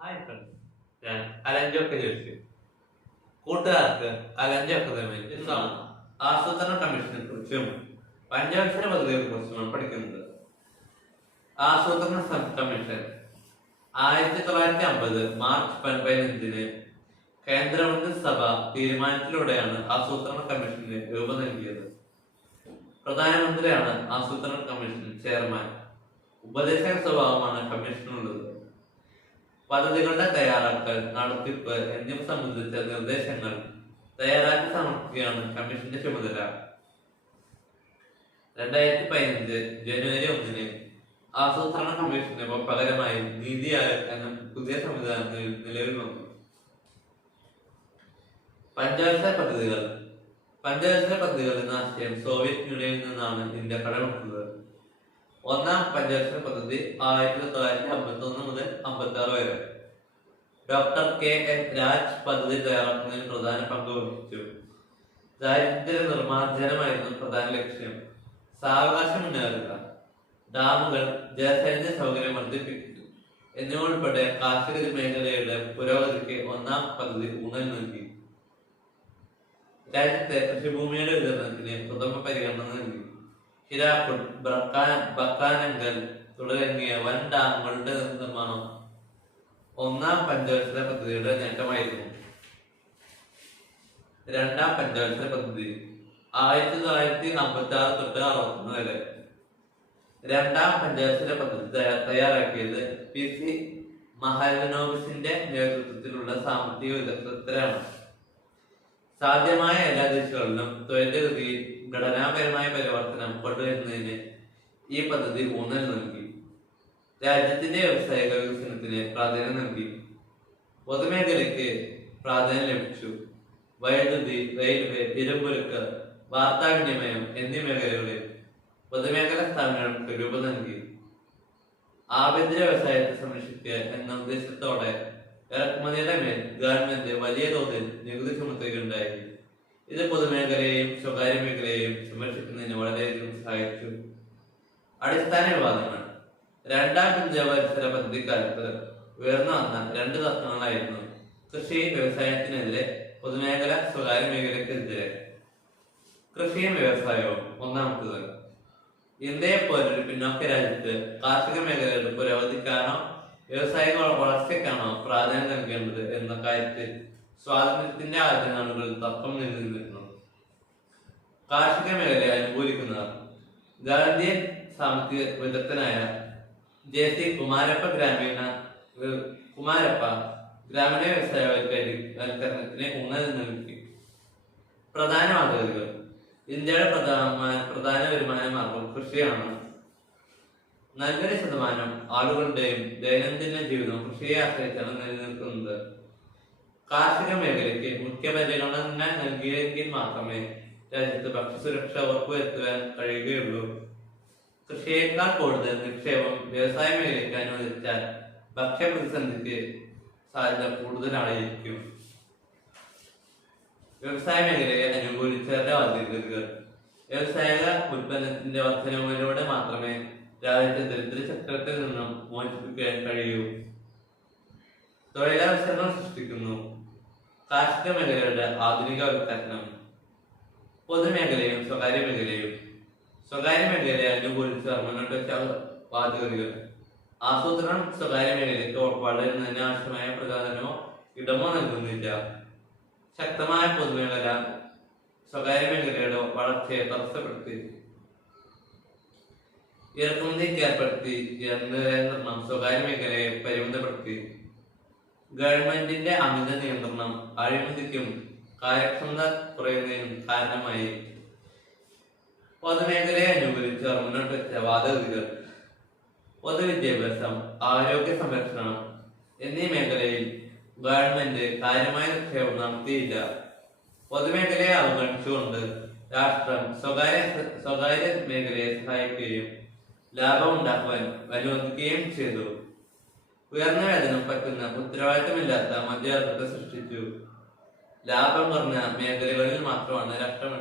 Hi friends, ഞാൻ അലഞ്ചൊക്കെ ചോദിച്ചു. കൂട്ടുകാർക്ക് അലഞ്ചൊക്കെ ആസൂത്രണ കമ്മീഷനെ കുറിച്ചും പഞ്ചവത്സര പദ്ധതിയെ കുറിച്ചുമാണ് പഠിക്കുന്നത്. ആസൂത്രണ കമ്മീഷൻ 1950 മാർച്ച് 15 കേന്ദ്രമന്ത്രിസഭ തീരുമാനത്തിലൂടെയാണ് ആസൂത്രണ കമ്മീഷന് രൂപം നൽകിയത്. പ്രധാനമന്ത്രിയാണ് ആസൂത്രണ കമ്മീഷൻ ചെയർമാൻ. ഉപദേശക സ്വഭാവമാണ് കമ്മീഷനുള്ളത്. പദ്ധതികളുടെ തയ്യാറാക്കൽ, നടത്തിപ്പ് എന്നിവ സംബന്ധിച്ച നിർദ്ദേശങ്ങൾ തയ്യാറാക്കി സമർപ്പിക്കുകയാണ് കമ്മീഷന്റെ ചുമതല. 2015 ജനുവരി 1 ആസൂത്രണ കമ്മീഷന് പകരമായി നീതി ആയോഗ് എന്ന പുതിയ സംവിധാനം നിലവിൽ വന്നു. പഞ്ചവത്സര പദ്ധതികൾ എന്ന ആശയം സോവിയറ്റ് യൂണിയനിൽ നിന്നാണ് ഇന്ത്യ കടമെടുത്തത്. ഒന്നാം പഞ്ചവത്സര പദ്ധതി 1951 മുതൽ 56 വരെ. ഡോക്ടർ KN രാജ് പദ്ധതി തയ്യാറാക്കുന്നതിൽ പ്രധാന പങ്ക് വഹിച്ചു. ദാരിദ്ര്യ നിർമ്മാർജ്ജനമായിരുന്നു പ്രധാന ലക്ഷ്യം. സാവകാശം മുന്നേറുക, ഡാമുകൾ, ജലസേചന സൗകര്യം വർദ്ധിപ്പിക്കുക എന്നിവ ഉൾപ്പെടെ കാർഷിക മേഖലയുടെ പുരോഗതിക്ക് ഒന്നാം പദ്ധതി ഊന്നൽ നൽകി. രാജ്യത്തെ കൃഷിഭൂമിയുടെ വിതരണത്തിന് പ്രഥമ പരിഗണന നൽകി. ഹിരാക്കുഡ്, ബക്കാനങ്കൽ തുടങ്ങിയ വൻ ഡാമുകളുടെ നിർമ്മാണം ഒന്നാം പഞ്ചവത്സര പദ്ധതിയുടെ നേട്ടമായിരുന്നു. രണ്ടാം പഞ്ചവത്സര പദ്ധതി 1956 തൊട്ട് 61 വരെ. രണ്ടാം പഞ്ചവത്സര പദ്ധതി തയ്യാറാക്കിയത് PC മഹാലനോബിസിന്റെ നേതൃത്വത്തിലുള്ള സാമ്പത്തിക വിദഗ്ധരാണ്. സാധ്യമായ എല്ലാ ദിശകളിലും തൊഴിൽഗതിയിൽ ഘടനാപരമായ പരിവർത്തനം കൊണ്ടുവരുന്നതിന് ഈ പദ്ധതി ഊന്നൽ നൽകി. രാജ്യത്തിന്റെ വ്യാവസായിക വികസനത്തിന് പ്രാധാന്യം നൽകി. പൊതുമേഖലയ്ക്ക് പ്രാധാന്യം ലഭിച്ചു. വൈദ്യുതി, റെയിൽവേ, ഇരുമ്പുരുക്ക്, വാർത്താവിനിമയം എന്നീ മേഖലകളിൽ പൊതുമേഖലാ സ്ഥാപനങ്ങൾക്ക് രൂപം നൽകി. ആഭ്യന്തര വ്യവസായത്തെ സംരക്ഷിക്കുക എന്ന ഉദ്ദേശത്തോടെ ഇറക്കുമതിയുടെ മേൽ ഗവൺമെന്റ് വലിയ തോതിൽ നികുതി ചുമത്തുകയുണ്ടായി. ഇത് പൊതുമേഖലയെയും സ്വകാര്യ മേഖലയെയും സംരക്ഷിക്കുന്നതിന് വളരെയധികം സഹായിച്ചു. അടിസ്ഥാന വിവാദങ്ങൾ. രണ്ടാം പഞ്ചവത്സര പദ്ധതിക്കാലത്ത് ഉയർന്നു വന്ന രണ്ട് തത്വങ്ങളായിരുന്നു കൃഷി വ്യവസായത്തിനെതിരെ, പൊതുമേഖല സ്വകാര്യ മേഖലക്കെതിരെ. കൃഷിയും വ്യവസായവും. ഒന്നാമത്തത്, ഇന്ത്യയെ പോലൊരു പിന്നോക്ക രാജ്യത്ത് കാർഷിക മേഖലയുടെ പുരോഗതിക്കാനോ വ്യവസായിക വളർച്ചയ്ക്കാണോ പ്രാധാന്യം നൽകേണ്ടത് എന്ന കാര്യത്തിൽ സ്വാതന്ത്ര്യത്തിന്റെ ആദ്യ നാളുകളിൽ തർക്കം നിലനിന്നിരുന്നു. കാർഷിക മേഖലയെ അനുകൂലിക്കുന്നവർ. ഗാന്ധിയൻ സാമ്പത്തിക വിദഗ്ധനായ JC കുമാരപ്പ ഗ്രാമീണ വ്യവസായവൽക്കരണത്തിന് ഊന്നൽ നൽകി. പ്രധാന മാതൃകകൾ. ഇന്ത്യയുടെ പ്രധാന വരുമാന മാർഗം കൃഷിയാണ്. 40% ആളുകളുടെയും ദൈനംദിന ജീവിതം കൃഷിയെ ആശ്രയിച്ചാണ് നിലനിൽക്കുന്നത്. കാർഷിക മേഖലയ്ക്ക് മുഖ്യ പരിഗണന നൽകിയെങ്കിൽ മാത്രമേ രാജ്യത്ത് ഭക്ഷ്യസുരക്ഷ ഉറപ്പുവരുത്തുവാൻ കഴിയുകയുള്ളൂ. കൃഷിയേക്കാൾ കൂടുതൽ നിക്ഷേപം വ്യവസായ മേഖലയ്ക്ക് അനുവദിച്ചാൽ ഭക്ഷ്യപ്രതിസന്ധിക്ക് സാധ്യത കൂടുതലായിരിക്കും. വ്യവസായ മേഖലയെ അനുകൂലിച്ചവരുടെ ബാധ്യതകൾ. വ്യവസായിക ഉൽപ്പന്നത്തിന്റെ വർധനവിലൂടെ മാത്രമേ രാജ്യത്തെ ദരിദ്രചക്രത്തിൽ നിന്നും മോചിപ്പിക്കാൻ കഴിയൂ. തൊഴിലവസരങ്ങൾ സൃഷ്ടിക്കുന്നു. കാർഷിക മേഖലയുടെ ആധുനികവൽക്കരണം. പൊതുമേഖലയും സ്വകാര്യ മേഖലയും. സ്വകാര്യ മേഖലയെ അനുകൂലിച്ച് മുന്നോട്ട് വെച്ച ബാധ്യതകൾ. ആസൂത്രണം സ്വകാര്യ മേഖലയ്ക്ക് വളരുന്നതിന് ആവശ്യമായ പ്രചോദനമോ ഇടമോ നൽകുന്നില്ല. ശക്തമായ പൊതുമേഖല സ്വകാര്യ മേഖലയുടെ വളർച്ചയെ തടസ്സപ്പെടുത്തി. ഇറക്കുമതിക്ക് ഏർപ്പെടുത്തി നിയന്ത്രണം സ്വകാര്യ മേഖലയെ പരിമിതപ്പെടുത്തി. ഗവൺമെന്റിന്റെ അമിത നിയന്ത്രണം അഴിമതിക്കും കാര്യക്ഷമത കുറയുന്നതിനും കാരണമായി. പൊതുമേഖലയെ അനുകൂലിച്ച് മുന്നോട്ട് വെച്ച വാദഗതികൾ. പൊതുവിദ്യാഭ്യാസം, ആരോഗ്യ സംരക്ഷണം എന്നീ മേഖലയിൽ ഗവൺമെന്റ് കാര്യമായ നിക്ഷേപം നടത്തിയില്ല. പൊതുമേഖലയെ അവഗണിച്ചുകൊണ്ട് രാഷ്ട്രം സ്വകാര്യ മേഖലയെ സഹായിക്കുകയും ലാഭം ഉണ്ടാക്കുവാൻ അനുവദിക്കുകയും ചെയ്തു. ഉയർന്ന വേതനം പറ്റുന്ന ഉത്തരവാദിത്തമില്ലാത്ത മധ്യവർഗത്തെ സൃഷ്ടിച്ചു. ലാഭം കുറഞ്ഞ മേഖലകളിൽ മാത്രമാണ് രാഷ്ട്രം